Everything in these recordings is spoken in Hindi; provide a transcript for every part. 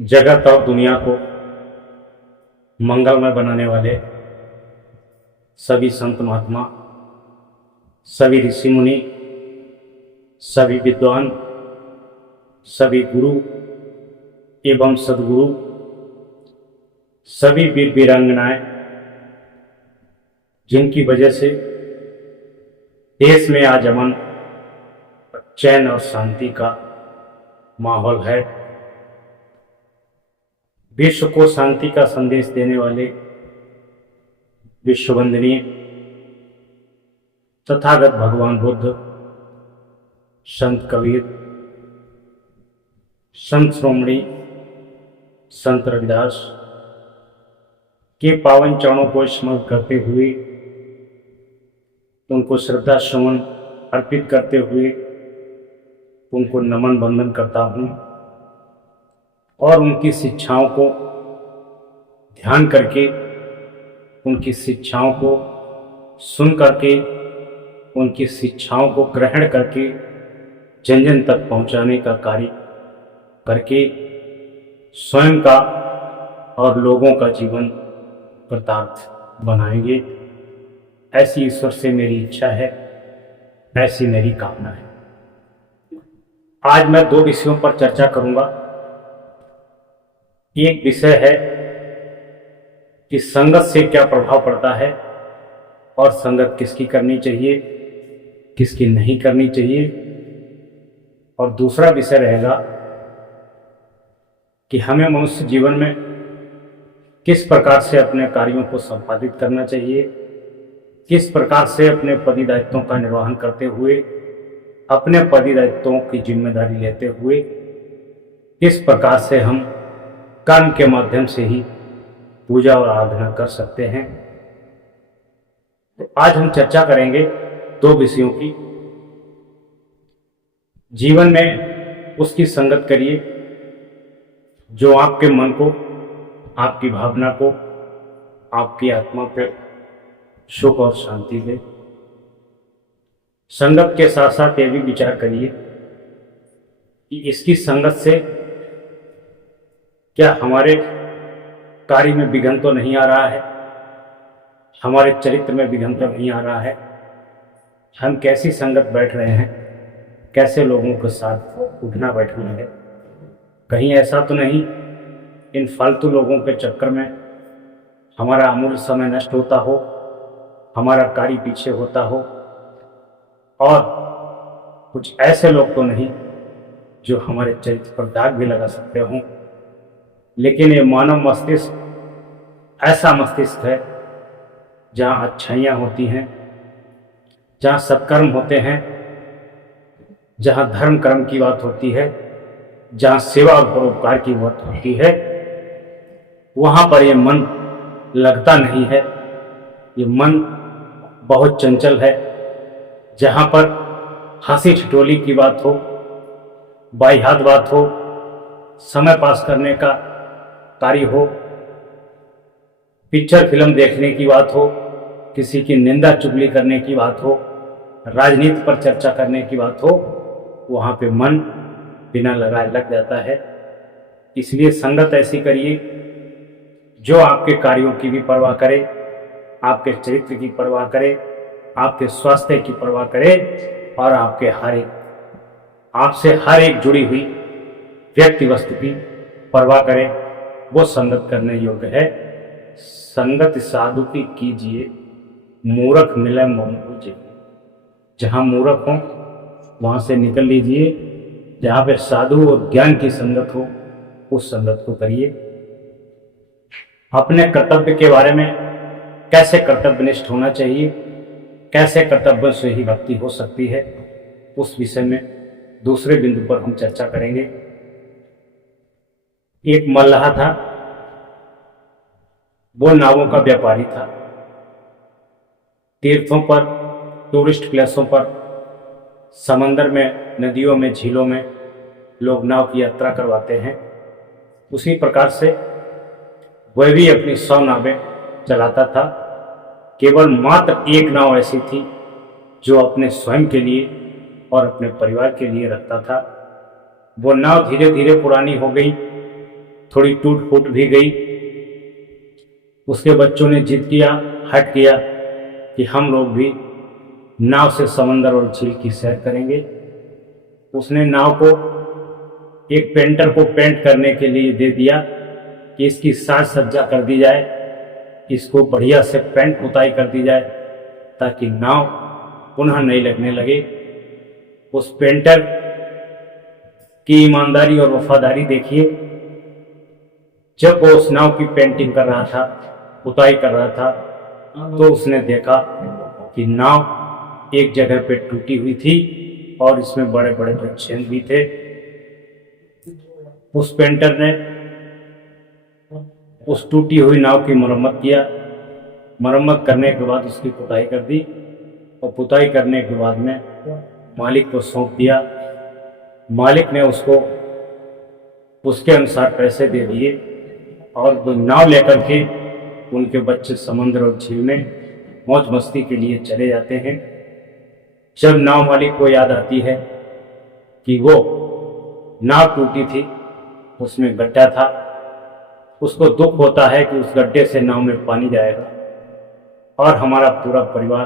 जगत और दुनिया को मंगलमय बनाने वाले सभी संत महात्मा, सभी ऋषि मुनि, सभी विद्वान, सभी गुरु एवं सद्गुरु, सभी वीर वीरांगनाएं, जिनकी वजह से देश में आज अमन, चैन और शांति का माहौल है। विश्व को शांति का संदेश देने वाले विश्ववंदनीय तथागत भगवान बुद्ध, संत कबीर, संत श्रोमणी, संत रविदास के पावन चरणों को स्मरण करते हुए, उनको श्रद्धा सुमन अर्पित करते हुए उनको नमन वंदन करता हूँ और उनकी शिक्षाओं को ध्यान करके, उनकी शिक्षाओं को सुन करके, उनकी शिक्षाओं को ग्रहण करके जन जन तक पहुंचाने का कार्य करके स्वयं का और लोगों का जीवन कृतार्थ बनाएंगे। ऐसी ईश्वर से मेरी इच्छा है, ऐसी मेरी कामना है। आज मैं दो विषयों पर चर्चा करूंगा। एक विषय है कि संगत से क्या प्रभाव पड़ता है और संगत किसकी करनी चाहिए, किसकी नहीं करनी चाहिए, और दूसरा विषय रहेगा कि हमें मनुष्य जीवन में किस प्रकार से अपने कार्यों को संपादित करना चाहिए, किस प्रकार से अपने पति दायित्वों का निर्वहन करते हुए, अपने पति दायित्वों की जिम्मेदारी लेते हुए किस प्रकार से हम कर्म के माध्यम से ही पूजा और आराधना कर सकते हैं। तो आज हम चर्चा करेंगे दो विषयों की। जीवन में उसकी संगत करिए जो आपके मन को, आपकी भावना को, आपकी आत्मा को सुख और शांति दे। संगत के साथ साथ ये भी विचार करिए कि इसकी संगत से क्या हमारे कार्य में विघ्न तो नहीं आ रहा है, हमारे चरित्र में विघ्न तो नहीं आ रहा है, हम कैसी संगत बैठ रहे हैं, कैसे लोगों के साथ उठना बैठना है। कहीं ऐसा तो नहीं इन फालतू लोगों के चक्कर में हमारा अमूल्य समय नष्ट होता हो, हमारा कार्य पीछे होता हो, और कुछ ऐसे लोग तो नहीं जो हमारे चरित्र पर दाग भी लगा सकते हों। लेकिन ये मानव मस्तिष्क ऐसा मस्तिष्क है जहाँ अच्छाइयाँ होती हैं, जहाँ सत्कर्म होते हैं, जहाँ धर्म कर्म की बात होती है, जहाँ सेवा और परोपकार की बात होती है, वहाँ पर ये मन लगता नहीं है। ये मन बहुत चंचल है। जहाँ पर हंसी ठिठोली की बात हो, बाह्यात बात हो, समय पास करने का कार्य हो, पिक्चर फिल्म देखने की बात हो, किसी की निंदा चुगली करने की बात हो, राजनीति पर चर्चा करने की बात हो, वहाँ पे मन बिना लगाए लग जाता है। इसलिए संगत ऐसी करिए जो आपके कार्यों की भी परवाह करे, आपके चरित्र की परवाह करे, आपके स्वास्थ्य की परवाह करे और आपके आपसे हर एक जुड़ी हुई व्यक्ति वस्तु की परवाह करे। वो संगत करने योग्य है। संगत साधु की कीजिए, मूर्ख मिले मौन पूजिए। जहाँ मूर्ख हो वहाँ से निकल लीजिए, जहाँ पे साधु और ज्ञान की संगत हो उस संगत को करिए। अपने कर्तव्य के बारे में, कैसे कर्तव्यनिष्ठ होना चाहिए, कैसे कर्तव्य से ही भक्ति हो सकती है, उस विषय में दूसरे बिंदु पर हम चर्चा करेंगे। एक मल्लाह था, वो नावों का व्यापारी था। तीर्थों पर, टूरिस्ट प्लेसों पर, समंदर में, नदियों में, झीलों में लोग नाव की यात्रा करवाते हैं। उसी प्रकार से वह भी अपनी 100 नावें चलाता था। केवल मात्र एक नाव ऐसी थी जो अपने स्वयं के लिए और अपने परिवार के लिए रखता था। वो नाव धीरे धीरे पुरानी हो गई थोड़ी टूट फूट भी गई। उसके बच्चों ने जिद किया, हट किया कि हम लोग भी नाव से समंदर और झील की सैर करेंगे। उसने नाव को एक पेंटर को पेंट करने के लिए दे दिया कि इसकी साज सज्जा कर दी जाए, इसको बढ़िया से पेंट पुताई कर दी जाए ताकि नाव पुनः नहीं लगने लगे। उस पेंटर की ईमानदारी और वफादारी देखिए। जब वो उस नाव की पेंटिंग कर रहा था, पुताई कर रहा था, तो उसने देखा कि नाव एक जगह पे टूटी हुई थी और इसमें बड़े बड़े छेद भी थे। उस पेंटर ने उस टूटी हुई नाव की मरम्मत किया। मरम्मत करने के बाद उसकी पुताई कर दी और पुताई करने के बाद में मालिक को सौंप दिया। मालिक ने उसको उसके अनुसार पैसे दे दिए और वो नाव लेकर के उनके बच्चे समुद्र और झील में मौज मस्ती के लिए चले जाते हैं। जब नाव मालिक को याद आती है कि वो नाव टूटी थी, उसमें गड्ढा था, उसको दुख होता है कि उस गड्ढे से नाव में पानी जाएगा और हमारा पूरा परिवार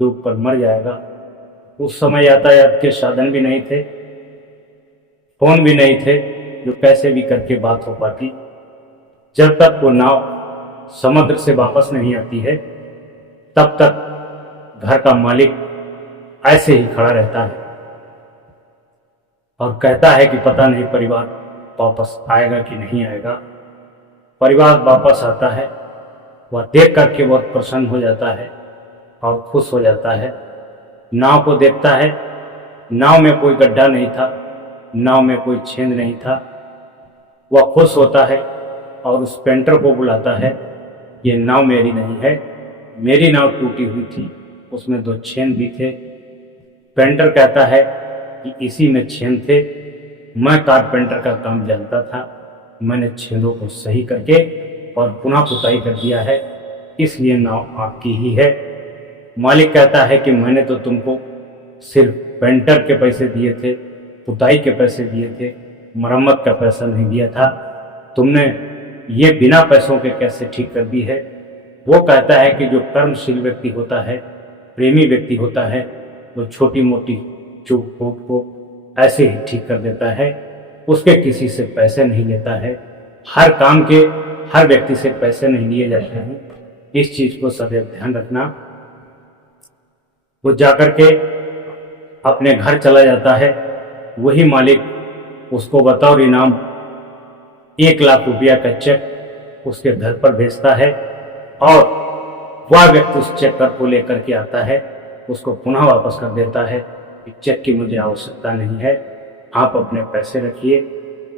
डूब कर मर जाएगा। उस समय यातायात के साधन भी नहीं थे, फोन भी नहीं थे जो कैसे भी करके बात हो पाती। जब तक वो नाव समुद्र से वापस नहीं आती है, तब तक घर का मालिक ऐसे ही खड़ा रहता है और कहता है कि पता नहीं परिवार वापस आएगा कि नहीं आएगा। परिवार वापस आता है, वह देख करके बहुत प्रसन्न हो जाता है और खुश हो जाता है। नाव को देखता है, नाव में कोई गड्ढा नहीं था, नाव में कोई छेद नहीं था। वह खुश होता है और उस पेंटर को बुलाता है, ये नाव मेरी नहीं है, मेरी नाव टूटी हुई थी, उसमें 2 छेद भी थे। पेंटर कहता है कि इसी में छेद थे, मैं कारपेंटर का काम जानता था, मैंने छेदों को सही करके और पुनः पुताई कर दिया है, इसलिए नाव आपकी ही है। मालिक कहता है कि मैंने तो तुमको सिर्फ पेंटर के पैसे दिए थे, पुताई के पैसे दिए थे, मरम्मत का पैसा नहीं दिया था, तुमने ये बिना पैसों के कैसे ठीक कर दी है। वो कहता है कि जो कर्मशील व्यक्ति होता है, प्रेमी व्यक्ति होता है, वो छोटी मोटी चूक फूट को ऐसे ही ठीक कर देता है, उसके किसी से पैसे नहीं लेता है। हर काम के हर व्यक्ति से पैसे नहीं लिए जाते हैं, इस चीज को सदैव ध्यान रखना। वो जाकर के अपने घर चला जाता है, वही मालिक उसको बतौर इनाम 1 लाख रुपया का चेक उसके घर पर भेजता है और वह व्यक्ति उस चेक को लेकर के आता है, उसको पुनः वापस कर देता है कि चेक की मुझे आवश्यकता नहीं है, आप अपने पैसे रखिए।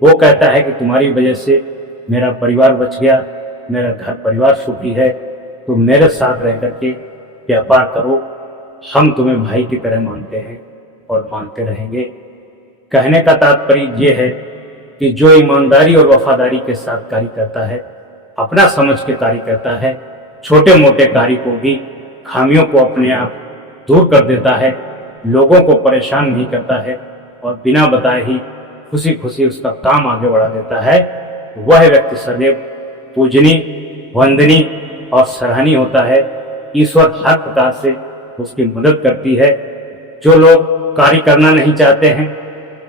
वो कहता है कि तुम्हारी वजह से मेरा परिवार बच गया, मेरा घर परिवार सुखी है, तो मेरे साथ रह करके व्यापार करो, हम तुम्हें भाई की तरह मानते हैं और मानते रहेंगे। कहने का तात्पर्य ये है कि जो ईमानदारी और वफादारी के साथ कार्य करता है, अपना समझ के कार्य करता है, छोटे मोटे कार्य को भी, खामियों को अपने आप दूर कर देता है, लोगों को परेशान नहीं करता है और बिना बताए ही खुशी खुशी उसका काम आगे बढ़ा देता है, वह व्यक्ति सदैव पूजनीय, वंदनीय और सराहनीय होता है। ईश्वर हर प्रकार से उसकी मदद करती है। जो लोग कार्य करना नहीं चाहते हैं,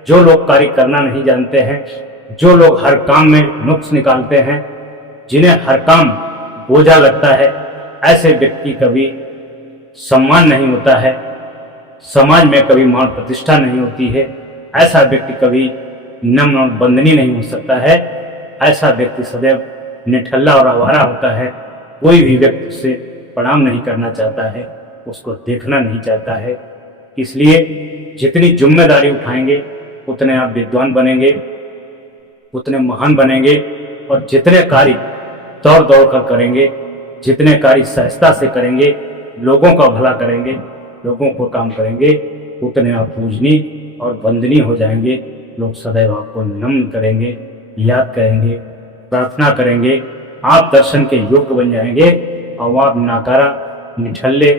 जो लोग कार्य करना नहीं जानते हैं, जो लोग हर काम में नुक्स निकालते हैं, जिन्हें हर काम बोझा लगता है, ऐसे व्यक्ति कभी सम्मान नहीं होता है, समाज में कभी मान प्रतिष्ठा नहीं होती है, ऐसा व्यक्ति कभी नम्र और वंदनीय नहीं हो सकता है। ऐसा व्यक्ति सदैव निठल्ला और आवारा होता है, कोई भी व्यक्ति उसे प्रणाम नहीं करना चाहता है, उसको देखना नहीं चाहता है। इसलिए जितनी जिम्मेदारी उठाएंगे उतने आप विद्वान बनेंगे, उतने महान बनेंगे और जितने कार्य दौड़ दौड़ कर करेंगे, जितने कार्य सहजता से करेंगे, लोगों का भला करेंगे, लोगों को काम करेंगे, उतने आप पूजनीय और वंदनीय हो जाएंगे। लोग सदैव आपको नम्र करेंगे, याद करेंगे, प्रार्थना करेंगे, आप दर्शन के योग्य बन जाएंगे और आप नाकारा, निठल्ले,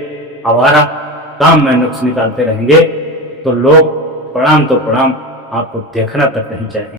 आवारा काम में नुक्स निकालते रहेंगे तो लोग प्रणाम तो प्रणाम, आपको देखना तक नहीं चाहेंगे।